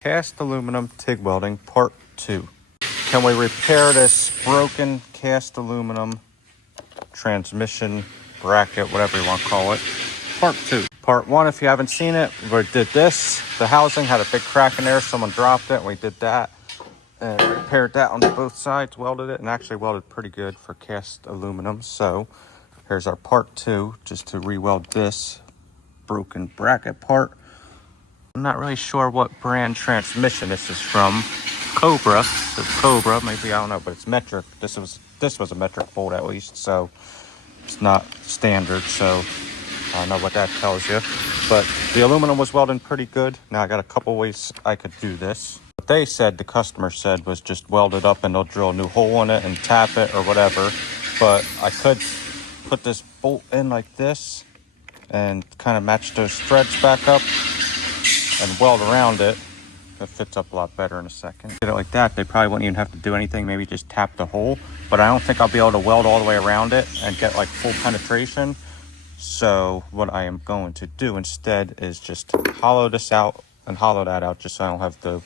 Cast aluminum TIG welding part 2. Can we repair this broken cast aluminum transmission bracket, whatever you want to call it? Part 2. Part 1, if you haven't seen it, we did this. The housing had a big crack in there. Someone dropped it. We did that and repaired that on both sides, welded it, and actually welded pretty good for cast aluminum. So here's our part 2, just to re-weld this broken bracket part. I'm not really sure what brand transmission this is from. Cobra. So Cobra, maybe, I don't know, but it's metric. This was a metric bolt at least, so it's not standard, so I don't know what that tells you. But the aluminum was welding pretty good. Now I got a couple ways I could do this. What they said, the customer said, was just weld it up and they'll drill a new hole in it and tap it or whatever. But I could put this bolt in like this and kind of match those threads back up and weld around it. It fits up a lot better in a second. Get it like that, they probably wouldn't even have to do anything, maybe just tap the hole. But I don't think I'll be able to weld all the way around it and get like full penetration. So what I am going to do instead is just hollow this out and hollow that out, just so I don't have the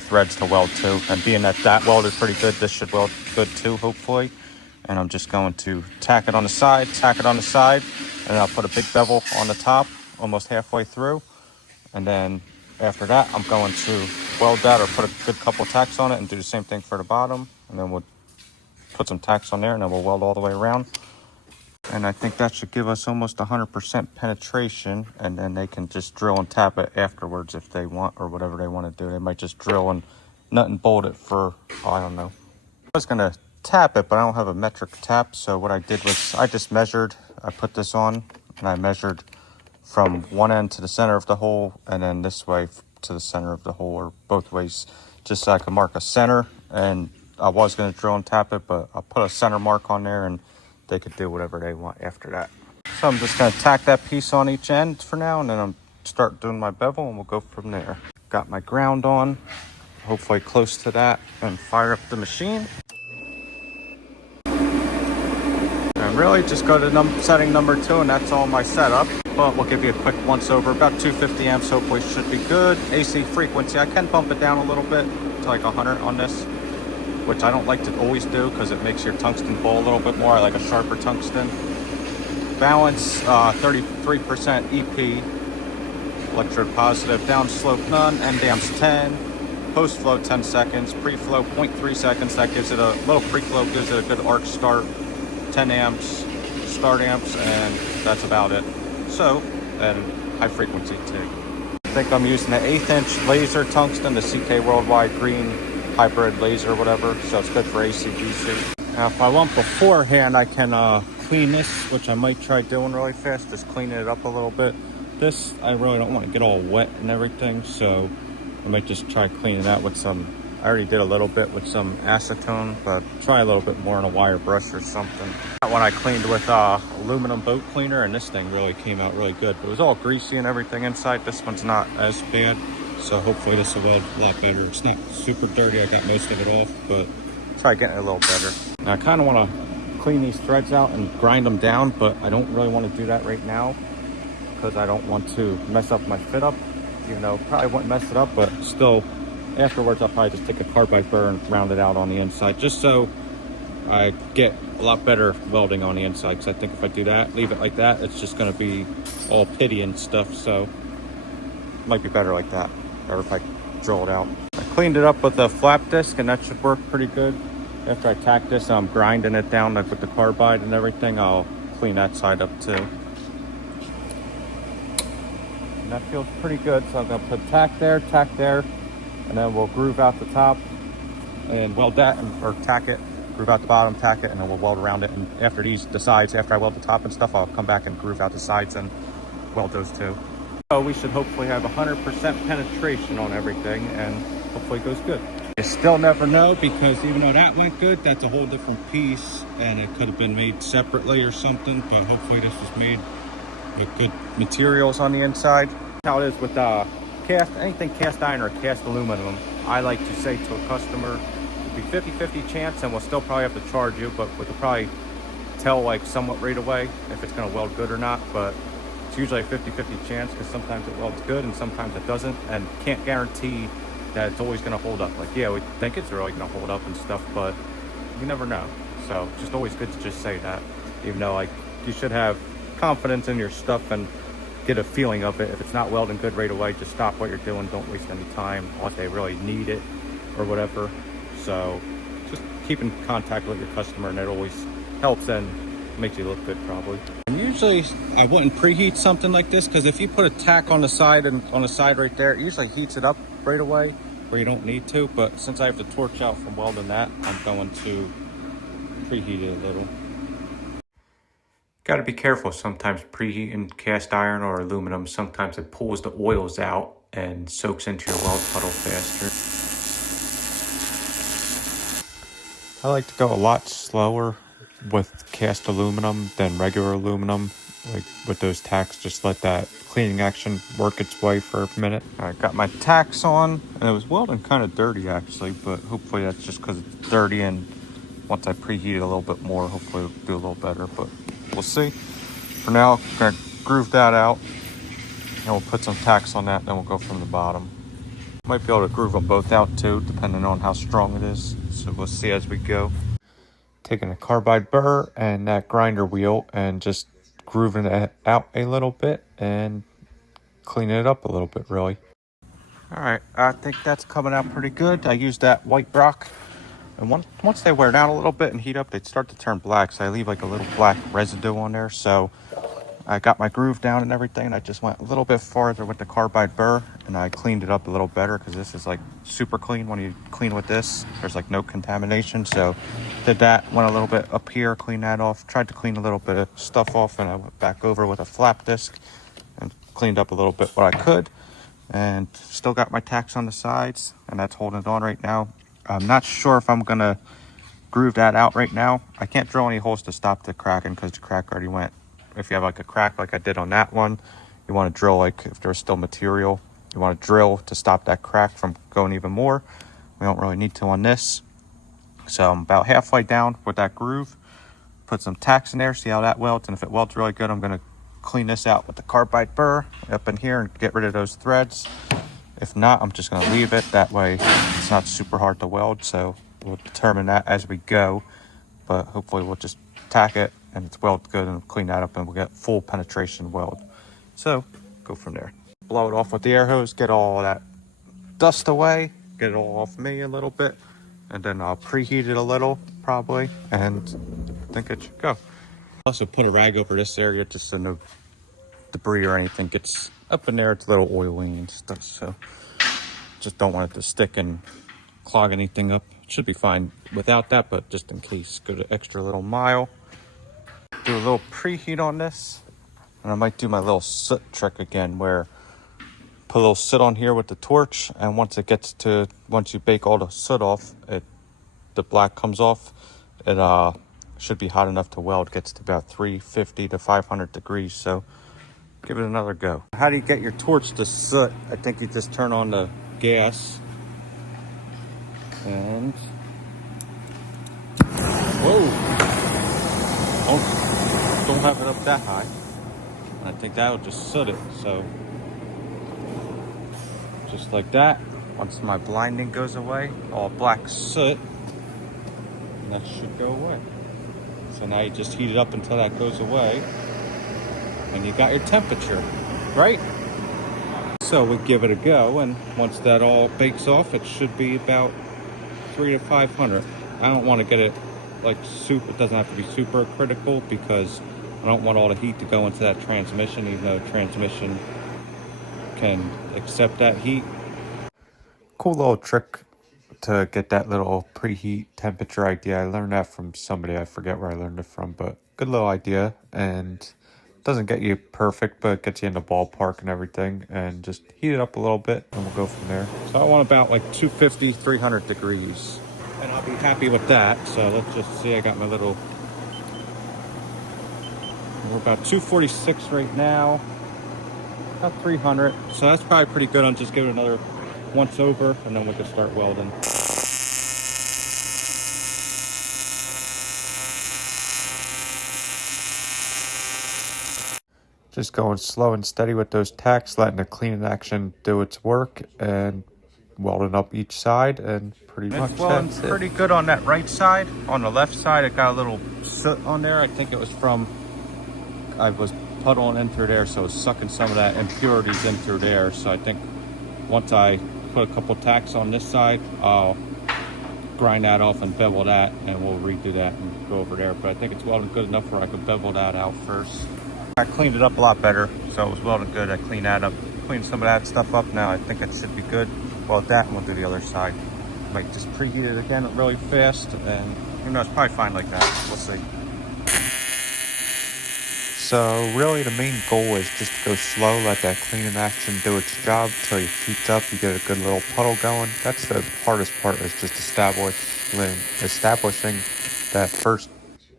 threads to weld to. And being that that welded pretty good, this should weld good too, hopefully. And I'm just going to tack it on the side, tack it on the side, and then I'll put a big bevel on the top, almost halfway through. And then after that, I'm going to weld that or put a good couple tacks on it and do the same thing for the bottom. And then we'll put some tacks on there and then we'll weld all the way around. And I think that should give us almost 100% penetration. And then they can just drill and tap it afterwards if they want, or whatever they want to do. They might just drill and nut and bolt it for, I don't know. I was going to tap it, but I don't have a metric tap. So what I did was I just measured. I put this on and I measured from one end to the center of the hole, and then this way to the center of the hole, or both ways, just so I can mark a center. And I was going to drill and tap it, but I'll put a center mark on there and they could do whatever they want after that. So I'm just going to tack that piece on each end for now, and then I'm start doing my bevel and we'll go from there. Got my ground on, hopefully close to that, and fire up the machine. And really just go to setting number 2, and that's all my setup. But we'll give you a quick once over. About 250 amps, hopefully should be good. AC frequency, I can bump it down a little bit to like 100 on this, which I don't like to always do because it makes your tungsten bowl a little bit more. I like a sharper tungsten. Balance, 33% EP, electrode positive, downslope none, end amps 10, post flow 10 seconds, pre-flow 0.3 seconds. That gives it a little pre-flow, gives it a good arc start, 10 amps, start amps, and that's about it. So, and high frequency TIG. I think I'm using the 1/8 inch laser tungsten, the CK Worldwide green hybrid laser, whatever. So it's good for AC/DC. Now, if I want beforehand, I can clean this, which I might try doing really fast, just cleaning it up a little bit. This, I really don't want to get all wet and everything, so I might just try cleaning that with some, I already did a little bit with some acetone, but try a little bit more on a wire brush or something. That one I cleaned with aluminum boat cleaner, and this thing really came out really good. It was all greasy and everything inside. This one's not as bad, so hopefully this will weld a lot better. It's not super dirty, I got most of it off, but try getting it a little better. Now I kind of want to clean these threads out and grind them down, but I don't really want to do that right now because I don't want to mess up my fit up. Even though probably wouldn't mess it up, but still, afterwards I'll probably just take a carbide burr and round it out on the inside, just so I get a lot better welding on the inside. Because I think if I do that, leave it like that, it's just going to be all pitty and stuff. So it might be better like that, or if I drill it out. I cleaned it up with a flap disc, and that should work pretty good. After I tack this, I'm grinding it down like with the carbide and everything. I'll clean that side up too. And that feels pretty good. So I'm going to put tack there, and then we'll groove out the top and weld that, or tack it, groove out the bottom, tack it, and then we'll weld around it. And after the sides, after I weld the top and stuff, I'll come back and groove out the sides and weld those too. So we should hopefully have 100% penetration on everything, and hopefully it goes good. You still never know, because even though that went good, that's a whole different piece, and it could have been made separately or something, but hopefully this was made with good materials on the inside. How it is with anything cast iron or cast aluminum, I like to say to a customer, it'll be 50-50 chance, and we'll still probably have to charge you, but we'll probably tell like somewhat right away if it's going to weld good or not. But usually a 50-50 chance because sometimes it welds good and sometimes it doesn't, and can't guarantee that it's always going to hold up. Like, yeah, we think it's really going to hold up and stuff, but you never know. So just always good to just say that, even though like you should have confidence in your stuff and get a feeling of it. If it's not welding good right away, just stop what you're doing. Don't waste any time unless they really need it or whatever. So just keep in contact with your customer, and it always helps and makes you look good probably. And usually I wouldn't preheat something like this, because if you put a tack on the side and on the side right there, it usually heats it up right away where you don't need to. But since I have the torch out from welding that, I'm going to preheat it a little. Got to be careful sometimes preheating cast iron or aluminum. Sometimes it pulls the oils out and soaks into your weld puddle faster. I like to go a lot slower with cast aluminum than regular aluminum. Like with those tacks, just let that cleaning action work its way for a minute. I got my tacks on, and it was welding kind of dirty actually, but hopefully that's just because it's dirty, and once I preheat it a little bit more, hopefully it'll do a little better, but we'll see. For now, I'm gonna groove that out, and we'll put some tacks on that, then we'll go from the bottom. Might be able to groove them both out too, depending on how strong it is, so we'll see as we go. Taking a carbide burr and that grinder wheel and just grooving it out a little bit and cleaning it up a little bit, really. All right, I think that's coming out pretty good. I used that white rock, and once they wear down a little bit and heat up, they start to turn black, so I leave like a little black residue on there. So I got my groove down and everything, and I just went a little bit farther with the carbide burr, and I cleaned it up a little better, because this is like super clean. When you clean with this, there's like no contamination. So did that, went a little bit up here, cleaned that off, tried to clean a little bit of stuff off, and I went back over with a flap disc and cleaned up a little bit what I could, and still got my tacks on the sides, and that's holding it on right now. I'm not sure if I'm gonna groove that out right now. I can't drill any holes to stop the cracking because the crack already went. If you have like a crack like I did on that one, you want to drill, like if there's still material, you want to drill to stop that crack from going even more. We don't really need to on this. So I'm about halfway down with that groove. Put some tacks in there, see how that welds, and if it welds really good, I'm going to clean this out with the carbide burr up in here and get rid of those threads. If not, I'm just going to leave it. That way it's not super hard to weld, so we'll determine that as we go. But hopefully we'll just tack it and it's welded good, and clean that up, and we'll get full penetration weld. So go from there. Blow it off with the air hose, get all that dust away, get it all off me a little bit, and then I'll preheat it a little probably, and I think it should go. Also put a rag over this area just so no debris or anything gets up in there. It's a little oily and stuff, so just don't want it to stick and clog anything up. It should be fine without that, but just in case, go the extra little mile. Do a little preheat on this, and I might do my little soot trick again, where put a little soot on here with the torch, and once you bake all the soot off, the black comes off, it should be hot enough to weld. Gets to about 350 to 500 degrees, so give it another go. How do you get your torch to soot? I think you just turn on the gas, and whoa, don't have it up that high. I think that'll just soot it. So just like that, once my blinding goes away, all black soot, and that should go away. So now you just heat it up until that goes away, and you got your temperature, right? So we give it a go, and once that all bakes off, it should be about 300 to 500. I don't want to get it like super, it doesn't have to be super critical, because I don't want all the heat to go into that transmission, even though the transmission can accept that heat. Cool little trick to get that little preheat temperature idea. I learned that from somebody, I forget where I learned it from, but good little idea, and doesn't get you perfect, but it gets you in the ballpark and everything. And just heat it up a little bit, and we'll go from there. So I want about like 250, 300 degrees, and I'll be happy with that. So let's just see, I got my little, we're about 246 right now, about 300. So that's probably pretty good. I'll just give it another once over, and then we can start welding. Just going slow and steady with those tacks, letting the cleaning action do its work, and welding up each side, and pretty much that's it. Pretty good on that right side. On the left side, it got a little soot on there. I think it was from, I was puddling in through there, so it's sucking some of that impurities in through there. So I think once I put a couple tacks on this side, I'll grind that off and bevel that, and we'll redo that and go over there. But I think it's welding good enough where I could bevel that out first. I cleaned it up a lot better, so it was welding good. I cleaned that up, cleaned some of that stuff up. Now I think it should be good. Weld that, and we'll do the other side. Might just preheat it again really fast, and who knows, probably fine like that. We'll see. So really the main goal is just to go slow, let that cleaning action do its job till it heats up, you get a good little puddle going. That's the hardest part, is just establishing that first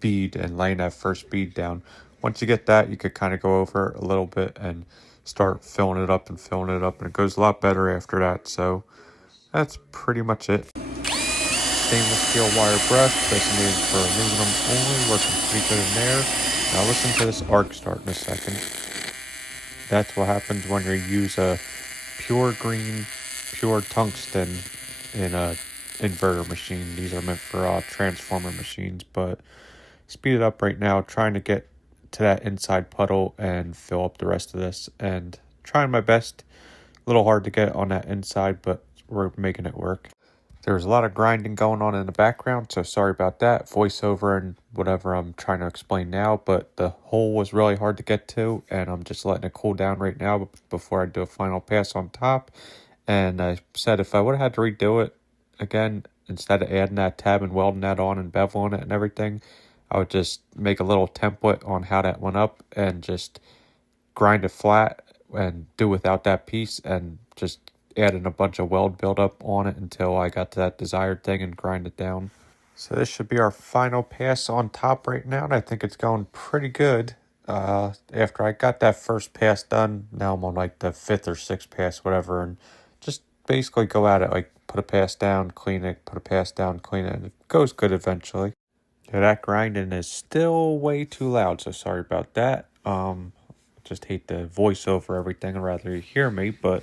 bead and laying that first bead down. Once you get that, you could kind of go over it a little bit and start filling it up, and it goes a lot better after that. So that's pretty much it. Stainless steel wire brush, designated for aluminum only, working pretty good in there. Now listen to this arc start in a second. That's what happens when you use a pure green, pure tungsten in a inverter machine. These are meant for transformer machines, but speed it up right now, trying to get to that inside puddle and fill up the rest of this, and trying my best. A little hard to get on that inside, but we're making it work. There's a lot of grinding going on in the background, so sorry about that. Voiceover and whatever I'm trying to explain now, but the hole was really hard to get to, and I'm just letting it cool down right now before I do a final pass on top. And I said if I would have had to redo it again, instead of adding that tab and welding that on and beveling it and everything, I would just make a little template on how that went up and just grind it flat and do without that piece, and just adding a bunch of weld buildup on it until I got to that desired thing and grind it down. So this should be our final pass on top right now, and I think it's going pretty good. After I got that first pass done, now I'm on like the 5th or 6th pass, whatever, and just basically go at it, like put a pass down, clean it, put a pass down, clean it, and it goes good eventually. Yeah, that grinding is still way too loud, so sorry about that. Just hate the voiceover everything, I'd rather you hear me, but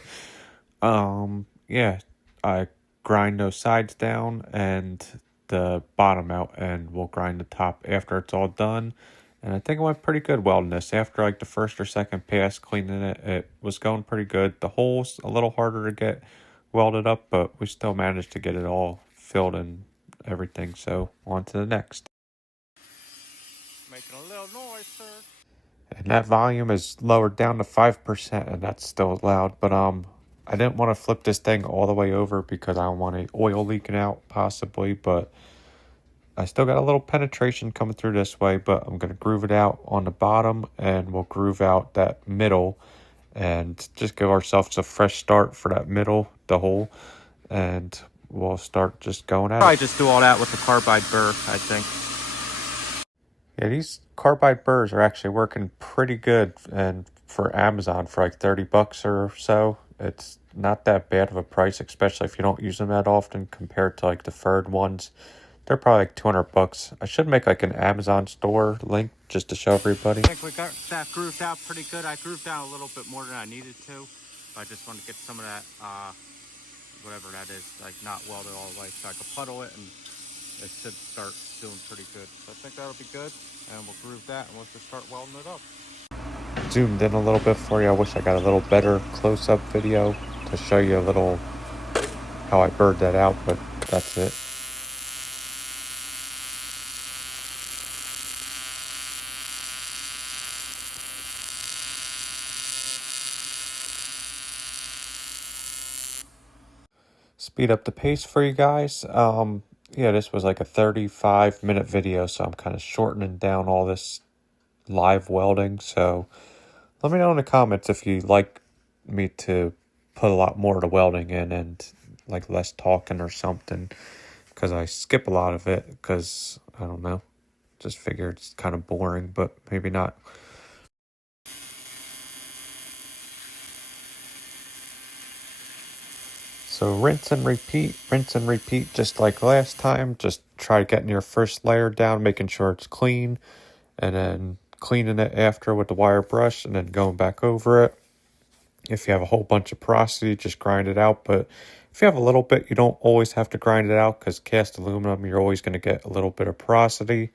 yeah, I grind those sides down and the bottom out, and we'll grind the top after it's all done. And I think it went pretty good welding this. After like the first or second pass cleaning it, it was going pretty good. The hole's a little harder to get welded up, but we still managed to get it all filled and everything. So on to the next. Making a little noise, sir. And that volume is lowered down to 5%, and that's still loud. But I didn't want to flip this thing all the way over because I don't want any oil leaking out, possibly. But I still got a little penetration coming through this way, but I'm going to groove it out on the bottom, and we'll groove out that middle and just give ourselves a fresh start for that middle, the hole, and we'll start just going at it. Probably just do all that with the carbide burr, I think. Yeah, these carbide burrs are actually working pretty good, and for Amazon for like $30 or so, it's not that bad of a price, especially if you don't use them that often compared to like the furred ones. They're probably like $200. I should make like an Amazon store link just to show everybody. I think we got that grooved out pretty good. I grooved down a little bit more than I needed to. I just want to get some of that, whatever that is, like not welded all the way, so I can puddle it and it should start doing pretty good. So I think that'll be good, and we'll groove that and we'll just start welding it up. Zoomed in a little bit for you. I wish I got a little better close-up video to show you a little how I burred that out, but that's it. Speed up the pace for you guys. Yeah, this was like a 35-minute video, so I'm kind of shortening down all this live welding. So let me know in the comments if you like me to put a lot more to welding in and like less talking or something, because I skip a lot of it because I don't know, just figure it's kind of boring, but maybe not. So rinse and repeat just like last time. Just try getting your first layer down, making sure it's clean, and then cleaning it after with the wire brush and then going back over it. If you have a whole bunch of porosity, just grind it out. But if you have a little bit, you don't always have to grind it out, because cast aluminum, you're always going to get a little bit of porosity.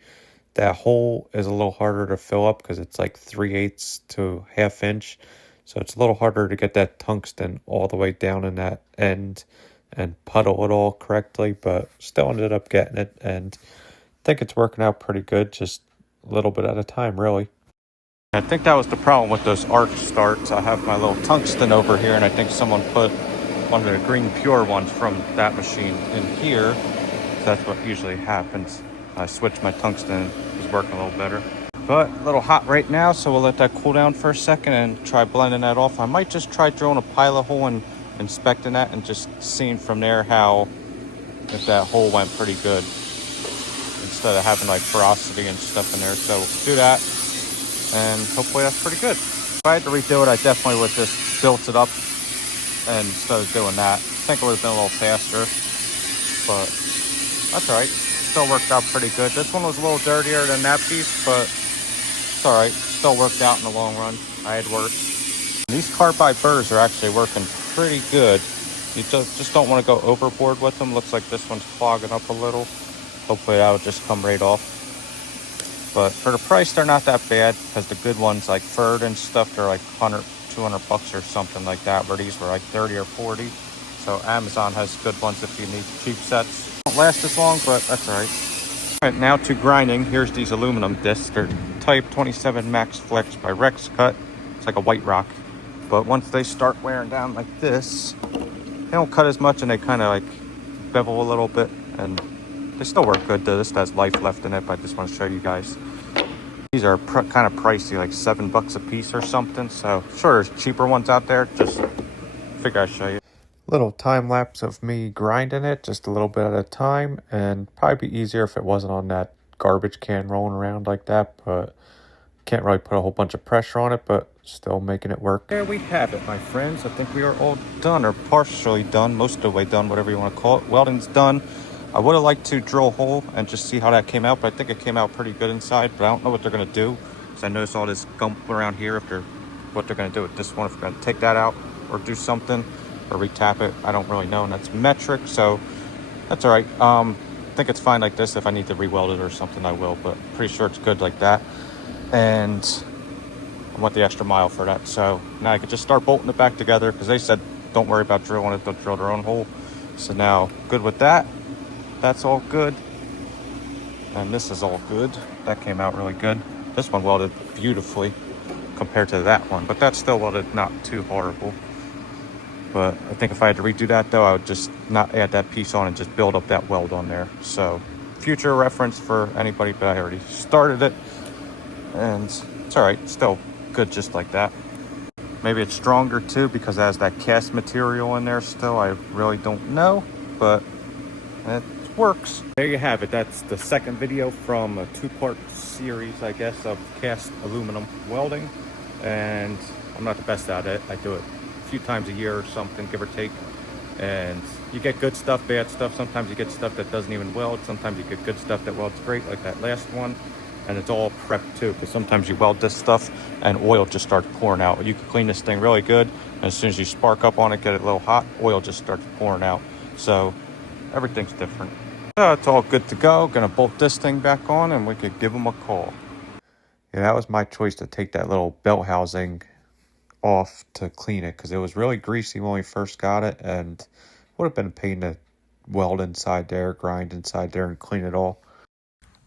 That hole is a little harder to fill up because it's like 3/8 to 1/2 inch. So it's a little harder to get that tungsten all the way down in that end and puddle it all correctly, but still ended up getting it, and I think it's working out pretty good, just a little bit at a time, really. I think that was the problem with those arc starts. I have my little tungsten over here, and I think someone put one of the green pure ones from that machine in here. So that's what usually happens. I switched my tungsten, it was working a little better. But a little hot right now, so we'll let that cool down for a second and try blending that off. I might just try drilling a pilot hole and inspecting that and just seeing from there if that hole went pretty good, instead of having like porosity and stuff in there. So we'll do that, and hopefully that's pretty good. If I had to redo it, I definitely would just built it up, and instead of doing that, I think it would have been a little faster, but that's all right. Still worked out pretty good. This one was a little dirtier than that piece, but it's all right. Still worked out in the long run. I had work. These carbide burrs are actually working pretty good. You just don't want to go overboard with them. Looks like this one's clogging up a little. Hopefully that'll just come right off. But for the price, they're not that bad, because the good ones like furred and stuff, they're like 100, 200 bucks or something like that, where these were like 30 or 40. So Amazon has good ones if you need cheap sets. Won't last as long, but that's all right. All right, now to grinding. Here's these aluminum discs. They're Type 27 Max Flex by Rex Cut. It's like a white rock. But once they start wearing down like this, they don't cut as much, and they kind of like bevel a little bit, and they still work good. This has life left in it, but I just want to show you guys. These are kind of pricey, like $7 a piece or something. So sure, there's cheaper ones out there. Just figure I'd show you. Little time lapse of me grinding it, just a little bit at a time, and probably be easier if it wasn't on that garbage can rolling around like that, but can't really put a whole bunch of pressure on it, but still making it work. There we have it, my friends. I think we are all done, or partially done, most of the way done, whatever you want to call it. Welding's done. I would have liked to drill a hole and just see how that came out, but I think it came out pretty good inside, but I don't know what they're going to do, because I noticed all this gump around here. What they're going to do with this one, if they're going to take that out or do something or retap it, I don't really know, and that's metric, so that's all right. I think it's fine like this. If I need to re-weld it or something, I will, but pretty sure it's good like that. And I went the extra mile for that, so now I could just start bolting it back together, because they said don't worry about drilling it, they'll drill their own hole. So now good with that. That's all good, and this is all good. That came out really good. This one welded beautifully compared to that one, but that still welded not too horrible. But I think if I had to redo that though, I would just not add that piece on and just build up that weld on there. So future reference for anybody, but I already started it, and it's all right. Still good just like that. Maybe it's stronger too because it has that cast material in there still. I really don't know, but it works. There you have it. That's the second video from a two-part series, I guess, of cast aluminum welding. And I'm not the best at it. I do it a few times a year or something, give or take. And you get good stuff, bad stuff. Sometimes you get stuff that doesn't even weld. Sometimes you get good stuff that welds great, like that last one. And it's all prepped too, because sometimes you weld this stuff and oil just starts pouring out. You can clean this thing really good, and as soon as you spark up on it, get it a little hot, oil just starts pouring out. So everything's different. So it's all good to go. Gonna bolt this thing back on, and we could give them a call. Yeah, that was my choice to take that little belt housing off to clean it, because it was really greasy when we first got it, and would have been a pain to weld inside there, grind inside there, and clean it all.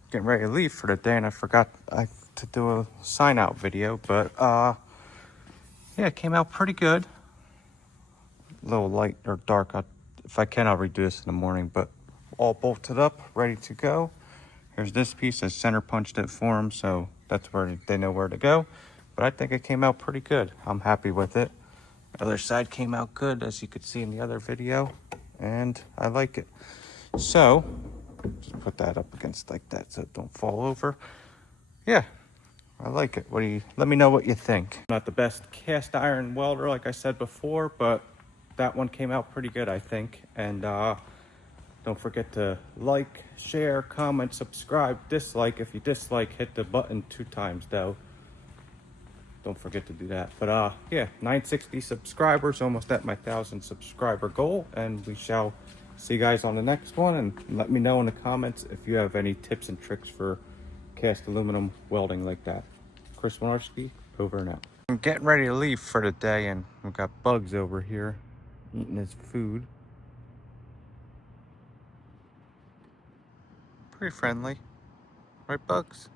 Getting ready to leave for the day, and I forgot to do a sign out video, but yeah, it came out pretty good. A little light or dark. If I can, I'll redo this in the morning, but all bolted up, ready to go. Here's this piece. I center punched it for them, so that's where they know where to go. But I think it came out pretty good. I'm happy with it. Other side came out good, as you could see in the other video, and I like it. So just put that up against like that so it don't fall over. Yeah, I like it. Let me know what you think. Not the best cast iron welder, like I said before, but that one came out pretty good, I think. And don't forget to like, share, comment, subscribe, dislike. If you dislike, hit the button 2 times though. don't forget to do that. But yeah, 960 subscribers, almost at my 1,000 subscriber goal, and we shall see you guys on the next one. And let me know in the comments if you have any tips and tricks for cast aluminum welding like that. Chris Winarski, over and out. I'm getting ready to leave for the day, and we've got Bugs over here eating his food. Pretty friendly, right, Bugs?